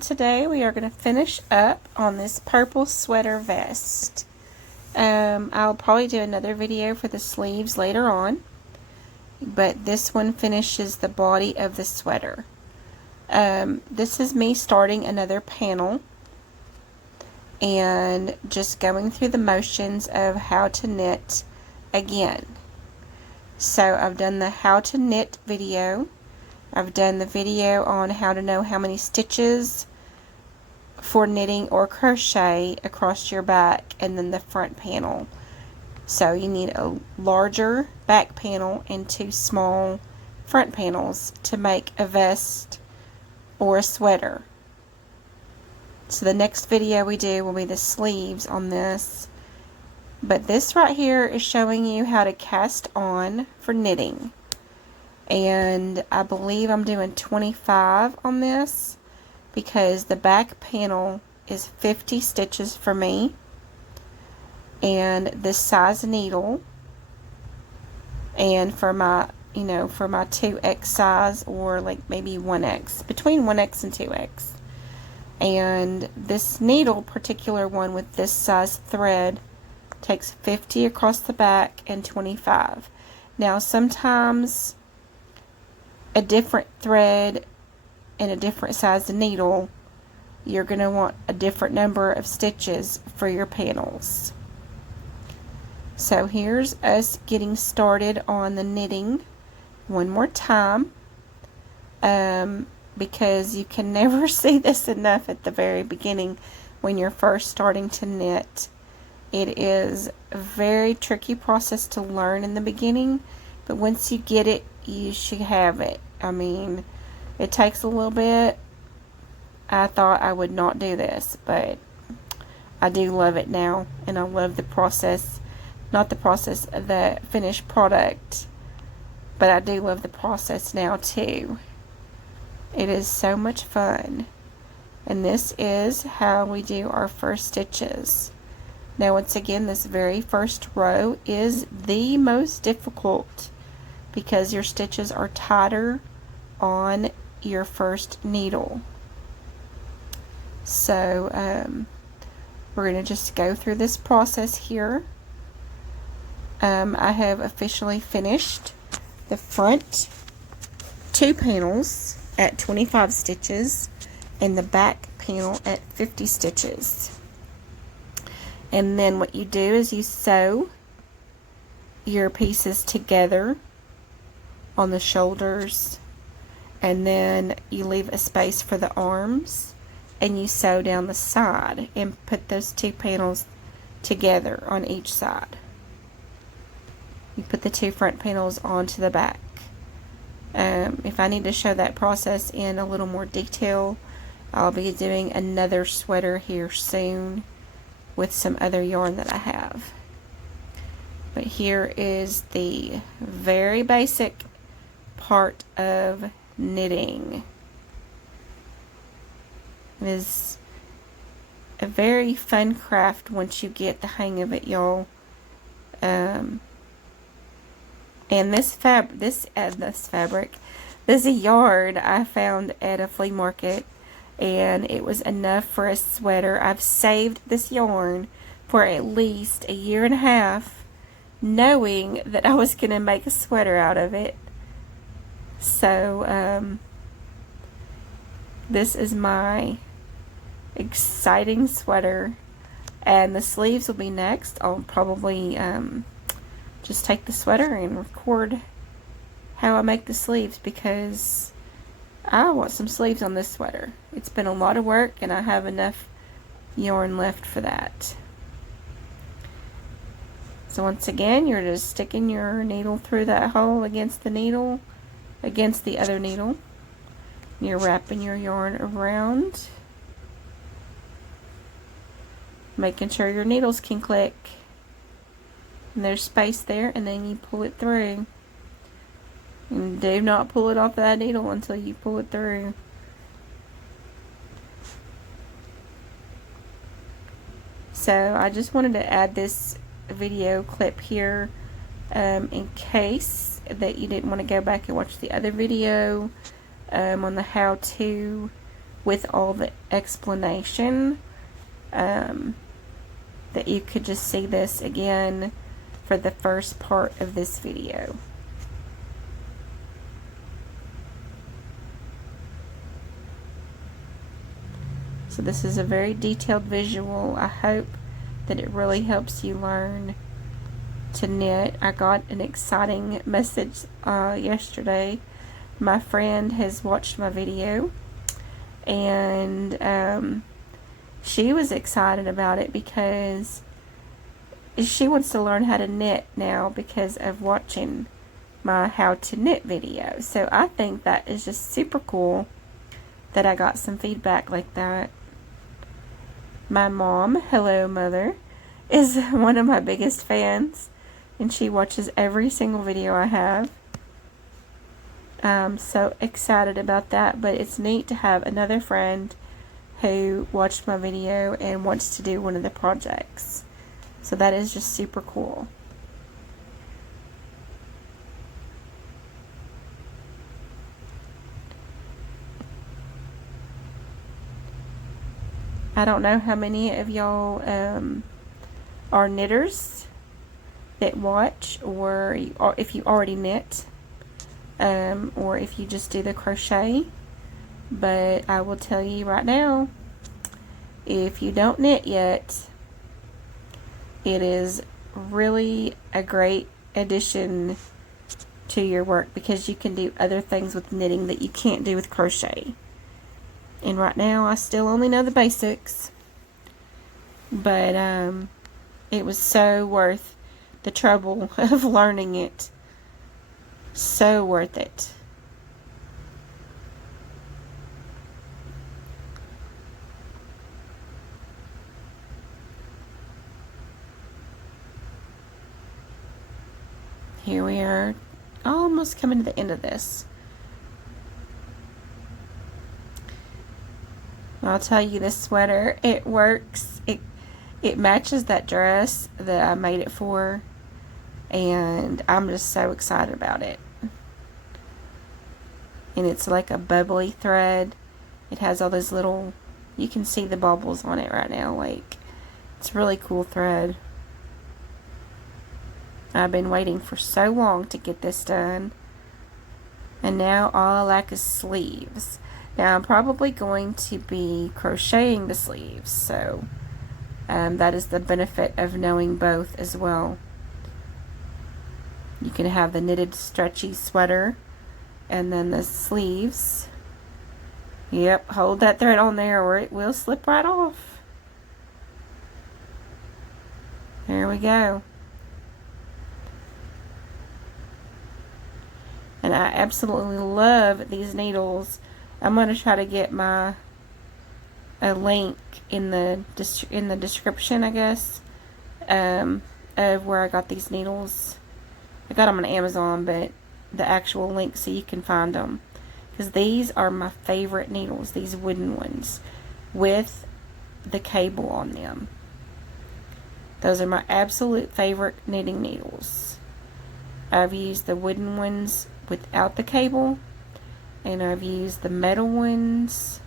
today we are going to finish up on this purple sweater vest. I'll probably do another video for the sleeves later on, but this one finishes the body of the sweater. This is me starting another panel and just going through the motions of how to knit again. So I've done the how to knit video. I've done the video on how to know how many stitches for knitting or crochet across your back, and then the front panel. So you need a larger back panel and two small front panels to make a vest or a sweater. So the next video we do will be the sleeves on this. But this right here is showing you how to cast on for knitting. And I believe I'm doing 25 on this because the back panel is 50 stitches for me, and this size needle, and for my for my 2X size, or like maybe 1X, between 1X and 2X. And this needle, particular one with this size thread, takes 50 across the back and 25. Now sometimes a different thread and a different size needle, you're going to want a different number of stitches for your panels. So here's us getting started on the knitting one more time, because you can never see this enough at the very beginning when you're first starting to knit. It is a very tricky process to learn in the beginning, but once you get it, you should have it. I mean, it takes a little bit. I thought I would not do this, but I do love it now, and I love the process. Not the process of the finished product, but I do love the process now too. It is so much fun. And this is how we do our first stitches. Now once again, this very first row is the most difficult because your stitches are tighter on your first needle. So we're going to just go through this process here. I have officially finished the front two panels at 25 stitches and the back panel at 50 stitches. And then what you do is you sew your pieces together on the shoulders, and then you leave a space for the arms, and you sew down the side and put those two panels together on each side. You put the two front panels onto the back. If I need to show that process in a little more detail, I'll be doing another sweater here soon with some other yarn that I have. But here is the very basic part of knitting. It is a very fun craft once you get the hang of it, y'all. And this yarn I found at a flea market, and it was enough for a sweater. I've saved this yarn for at least a year and a half, knowing that I was going to make a sweater out of it. So this is my exciting sweater, and the sleeves will be next. I'll probably just take the sweater and record how I make the sleeves, because I want some sleeves on this sweater. It's been a lot of work, and I have enough yarn left for that. So once again, you're just sticking your needle through that hole against the needle, against the other needle. You're wrapping your yarn around, making sure your needles can click. And there's space there, and then you pull it through. And do not pull it off that needle until you pull it through. So I just wanted to add this video clip here in case that you didn't want to go back and watch the other video on the how to with all the explanation, that you could just see this again for the first part of this video. So this is a very detailed visual. I hope that it really helps you learn to knit. I got an exciting message yesterday. My friend has watched my video, and she was excited about it because she wants to learn how to knit now because of watching my how to knit video. So I think that is just super cool that I got some feedback like that. My mom, hello mother, is one of my biggest fans, and she watches every single video I have. I'm so excited about that, but it's neat to have another friend who watched my video and wants to do one of the projects. So that is just super cool. I don't know how many of y'all are knitters that watch, or if you already knit, or if you just do the crochet. But I will tell you right now, if you don't knit yet, it is really a great addition to your work because you can do other things with knitting that you can't do with crochet. And right now I still only know the basics, but it was so worth the trouble of learning it. So worth it. Here we are, almost coming to the end of this. I'll tell you, this sweater, it works. It matches that dress that I made it for, and I'm just so excited about it. And it's like a bubbly thread. It has all those little, you can see the bubbles on it right now. Like, it's a really cool thread. I've been waiting for so long to get this done, and now all I lack is sleeves. Now I'm probably going to be crocheting the sleeves, so that is the benefit of knowing both as well. You can have the knitted stretchy sweater and then the sleeves. Yep, hold that thread on there or it will slip right off. There we go. And I absolutely love these needles. I'm going to try to get a link in the description, I guess, of where I got these needles. I got them on Amazon, but the actual link so you can find them. Because these are my favorite needles, these wooden ones, with the cable on them. Those are my absolute favorite knitting needles. I've used the wooden ones without the cable, and I've used the metal ones,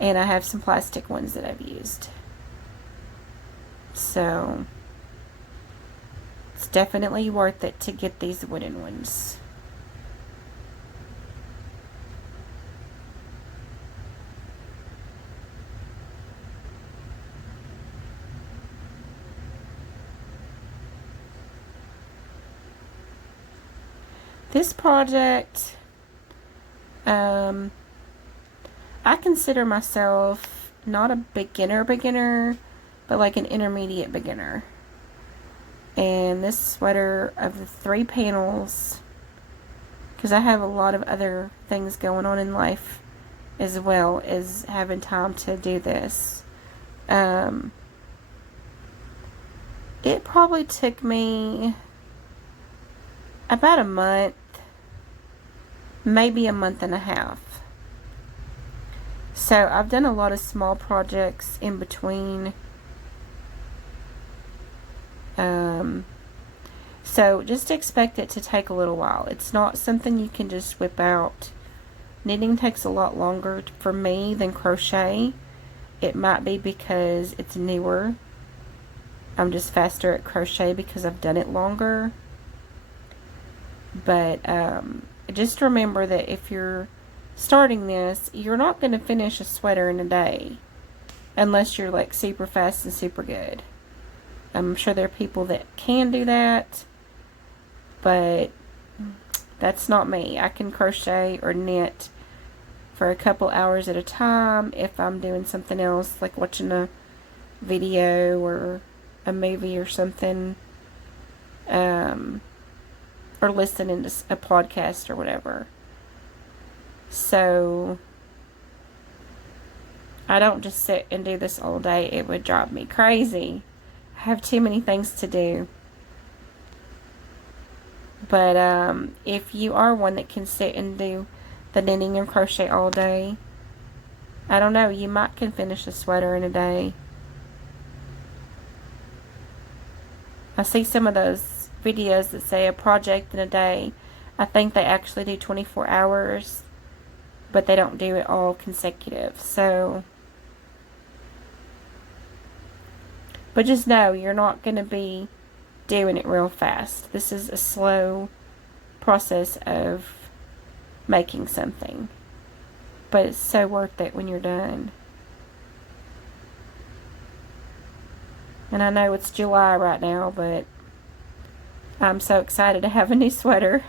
and I have some plastic ones that I've used. So it's definitely worth it to get these wooden ones. This project, I consider myself not a beginner, but like an intermediate beginner. And this sweater, of the 3 panels, because I have a lot of other things going on in life as well as having time to do this. It probably took me about a month, maybe a month and a half. So I've done a lot of small projects in between. So just expect it to take a little while. It's not something you can just whip out Knitting takes a lot longer for me than crochet. It might be because it's newer. I'm just faster at crochet because I've done it longer. But just remember that if you're starting this, you're not going to finish a sweater in a day unless you're like super fast and super good. I'm sure there are people that can do that, but that's not me. I can crochet or knit for a couple hours at a time if I'm doing something else, like watching a video or a movie or something, or listening to a podcast or whatever. So I don't just sit and do this all day. It would drive me crazy. I have too many things to do. But if you are one that can sit and do the knitting and crochet all day, I don't know, you might can finish a sweater in a day. I see some of those videos that say a project in a day. I think they actually do 24 hours, but they don't do it all consecutive. So, but just know you're not going to be doing it real fast. This is a slow process of making something, but it's so worth it when you're done. And I know it's July right now, but I'm so excited to have a new sweater.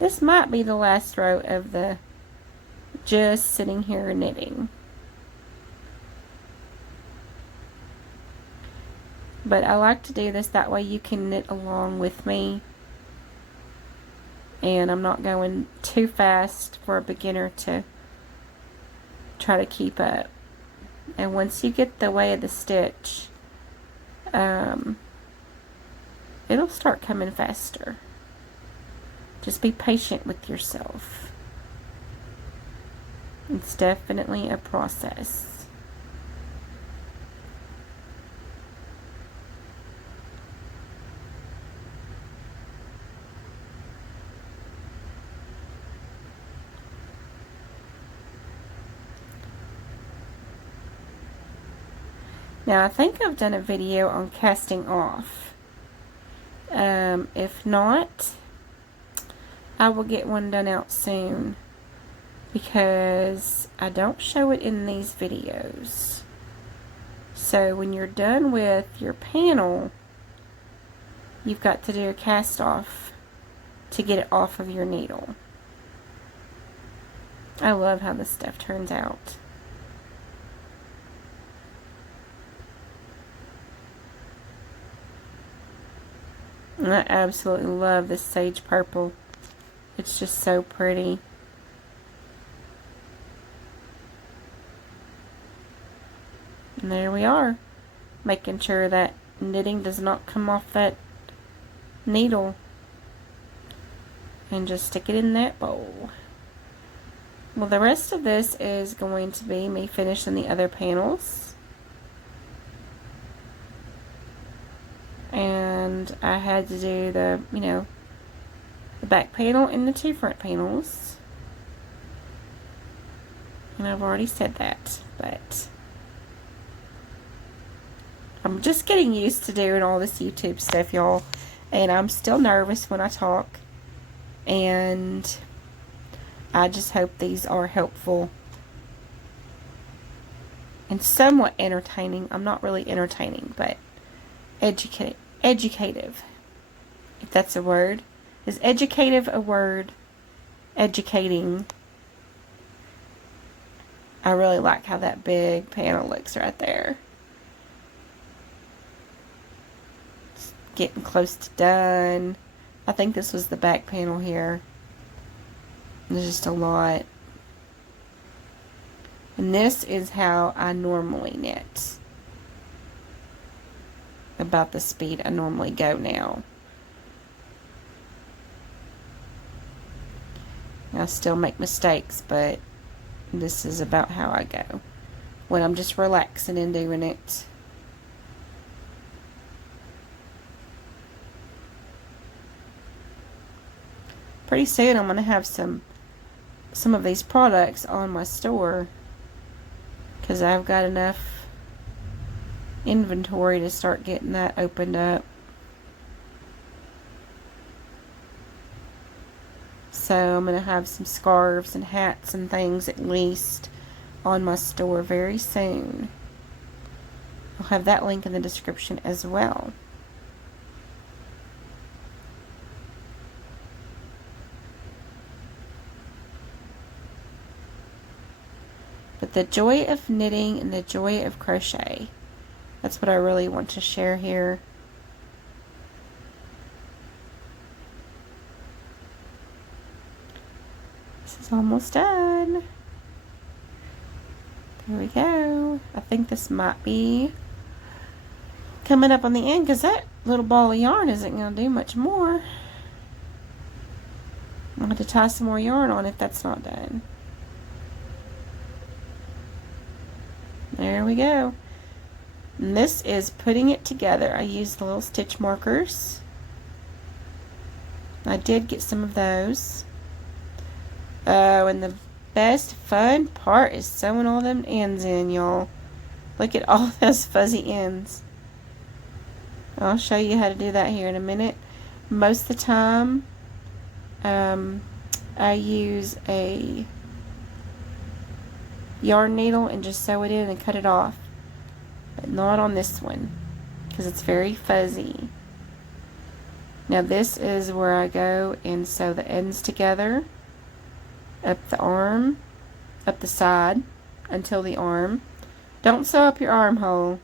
This might be the last row of the just sitting here knitting. But I like to do this, that way you can knit along with me. And I'm not going too fast for a beginner to try to keep up. And once you get the way of the stitch, it'll start coming faster. Just be patient with yourself. It's definitely a process. Now, I think I've done a video on casting off. If not, I will get one done out soon, because I don't show it in these videos. So when you're done with your panel, you've got to do a cast off to get it off of your needle. I love how this stuff turns out. And I absolutely love this sage purple. It's just so pretty. And there we are, making sure that knitting does not come off that needle. And just stick it in that bowl. Well, the rest of this is going to be me finishing the other panels. And I had to do the, the back panel and the two front panels. And I've already said that, but I'm just getting used to doing all this YouTube stuff, y'all. And I'm still nervous when I talk. And I just hope these are helpful and somewhat entertaining. I'm not really entertaining, but educative, if that's a word. Is educative a word? Educating. I really like how that big panel looks right there. It's getting close to done. I think this was the back panel here. There's just a lot. And this is how I normally knit. About the speed I normally go now. I still make mistakes, but this is about how I go when I'm just relaxing and doing it. pretty soon I'm going to have some of these products on my store, because I've got enough inventory to start getting that opened up. So I'm going to have some scarves and hats and things at least on my store very soon. I'll have that link in the description as well. But the joy of knitting and the joy of crochet, that's what I really want to share here. This is almost done. There we go. I think this might be coming up on the end, because that little ball of yarn isn't going to do much more. I'll have to tie some more yarn on if that's not done. There we go. And this is putting it together. I used the little stitch markers. I did get some of those. Oh, and the best fun part is sewing all them ends in, y'all. Look at all those fuzzy ends. I'll show you how to do that here in a minute. Most of the time, I use a yarn needle and just sew it in and cut it off. But not on this one, because it's very fuzzy. Now this is where I go and sew the ends together, up the arm, up the side, until the arm. Don't sew up your armhole.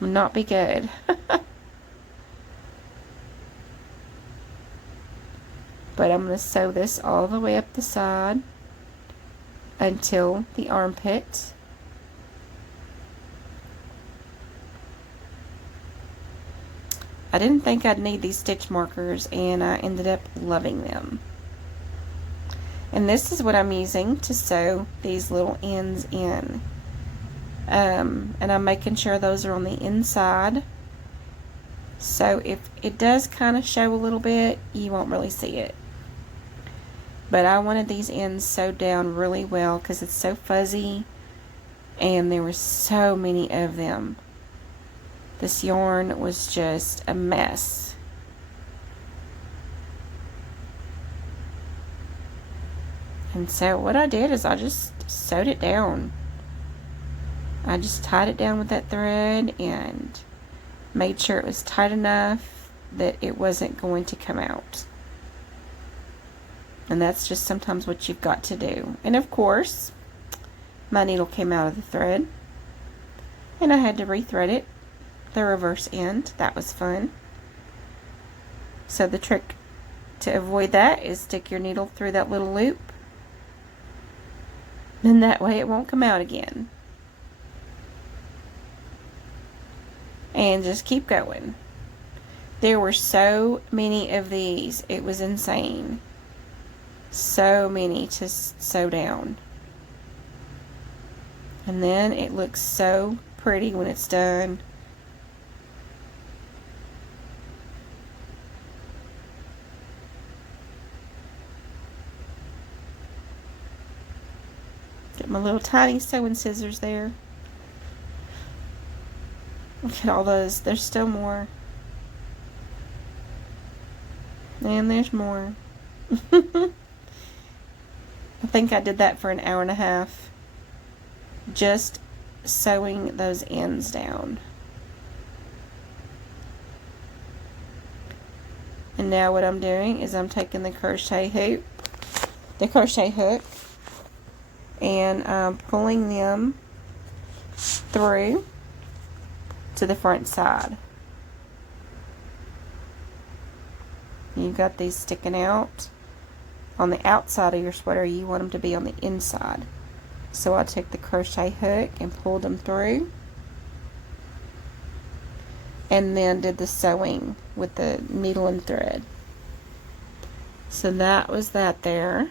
Will not be good. But I'm going to sew this all the way up the side until the armpit. I didn't think I'd need these stitch markers, and I ended up loving them. And this is what I'm using to sew these little ends in. And I'm making sure those are on the inside. So if it does kind of show a little bit, you won't really see it. But I wanted these ends sewed down really well because it's so fuzzy, and there were so many of them. This yarn was just a mess. And so what I did is I just sewed it down. I just tied it down with that thread and made sure it was tight enough that it wasn't going to come out. And that's just sometimes what you've got to do. And of course, my needle came out of the thread, and I had to rethread it, the reverse end. That was fun. So the trick to avoid that is stick your needle through that little loop, and that way it won't come out again. And just keep going. There were so many of these, it was insane. So many to sew down. And then it looks so pretty when it's done. Get my little tiny sewing scissors there. Look at all those. There's still more. And there's more. I think I did that for an hour and a half. Just sewing those ends down. And now what I'm doing is I'm taking the crochet hook, and I'm pulling them through to the front side. You've got these sticking out on the outside of your sweater. You want them to be on the inside. So I took the crochet hook and pulled them through, and then did the sewing with the needle and thread. So that was that there.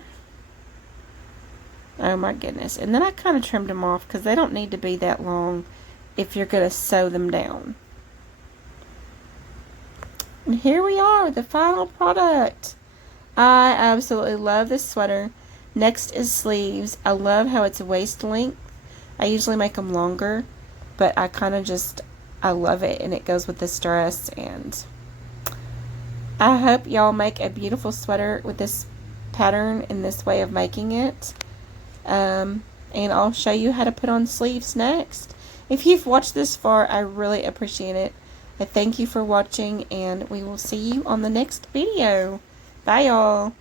Oh my goodness. And then I kind of trimmed them off because they don't need to be that long if you're going to sew them down. And here we are with the final product. I absolutely love this sweater. Next is sleeves. I love how it's waist length. I usually make them longer, but I kind of just, I love it, and it goes with this dress. And I hope y'all make a beautiful sweater with this pattern and this way of making it. And I'll show you how to put on sleeves next. If you've watched this far, I really appreciate it. I thank you for watching, and we will see you on the next video. Bye, y'all.